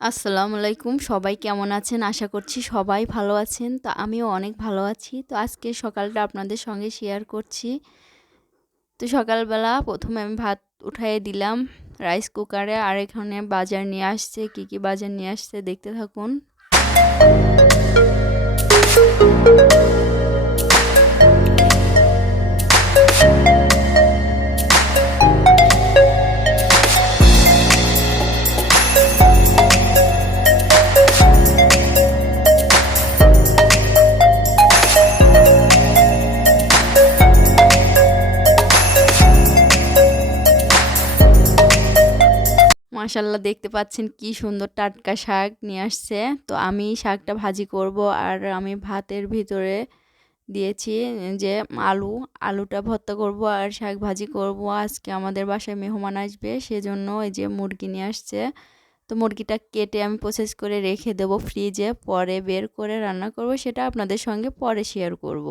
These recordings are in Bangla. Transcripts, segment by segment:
আসসালামু আলাইকুম, সবাই কেমন আছেন? আশা করছি সবাই ভালো আছেন। তো আমিও অনেক ভালো আছি। তো আজকে সকালটা আপনাদের সঙ্গে শেয়ার করছি। তো সকালবেলা প্রথমে আমি ভাত উঠাইয়ে দিলাম রাইস কুকারে, আর এখানে বাজার নিয়ে আসছে। কি কি বাজার নিয়ে আসছে দেখতে থাকুন। মাশাআল্লাহ, দেখতে পাচ্ছেন কি সুন্দর টাটকা শাক নিয়ে আসছে। তো আমি শাকটা ভাজি করব, আর আমি ভাতের ভিতরে দিয়েছি যে আলুটা ভর্তা করব আর শাক ভাজি করব। আজকে আমাদের বাসায় মেহমান আসবে, সেজন্য এই যে মুরগি নিয়ে আসছে। তো মুরগিটা কেটে আমি প্রসেস করে রেখে দেব ফ্রিজে, পরে বের করে রান্না করব, সেটা আপনাদের সঙ্গে পরে শেয়ার করব।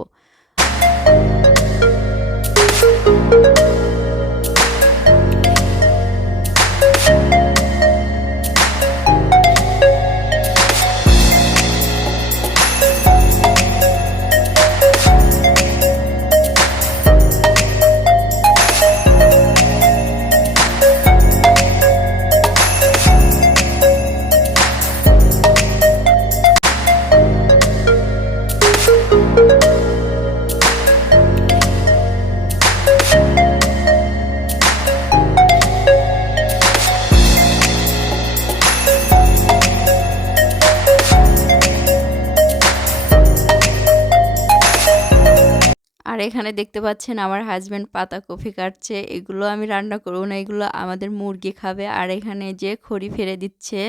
আর এখানে দেখতে পাচ্ছেন আমার হাজব্যান্ড পাতাকপি কাটছে। এগুলো আমি রান্না করব না, এগুলো আমাদের মুরগি খাবে। আর এখানে যে খড়ি ফেলে দিচ্ছে,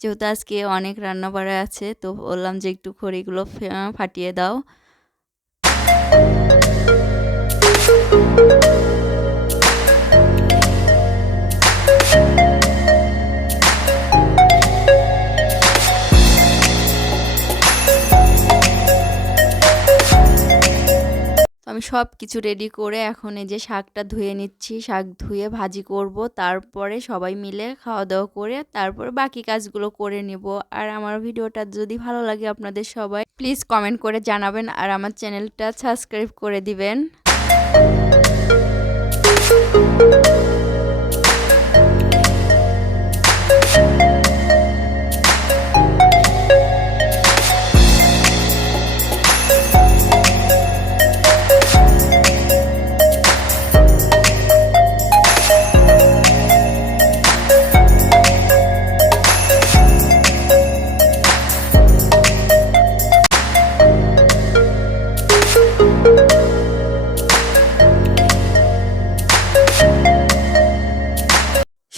যেহেতু আজকে অনেক রান্না বাড়া আছে, তো বললাম যে একটু খড়িগুলো ফাটিয়ে দাও। আমি সব কিছু রেডি করে এখন এই যে শাকটা ধুয়ে নিচ্ছি। শাক ধুয়ে ভাজি করব, তারপরে সবাই মিলে খাওয়া দাওয়া করে তারপরে বাকি কাজগুলো করে নেব। আর আমার ভিডিওটা যদি ভালো লাগে আপনাদের সবাই প্লিজ কমেন্ট করে জানাবেন, আর আমার চ্যানেলটা সাবস্ক্রাইব করে দিবেন।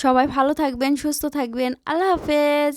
সবাই ভালো থাকবেন, সুস্থ থাকবেন। আল্লাহ হাফেজ।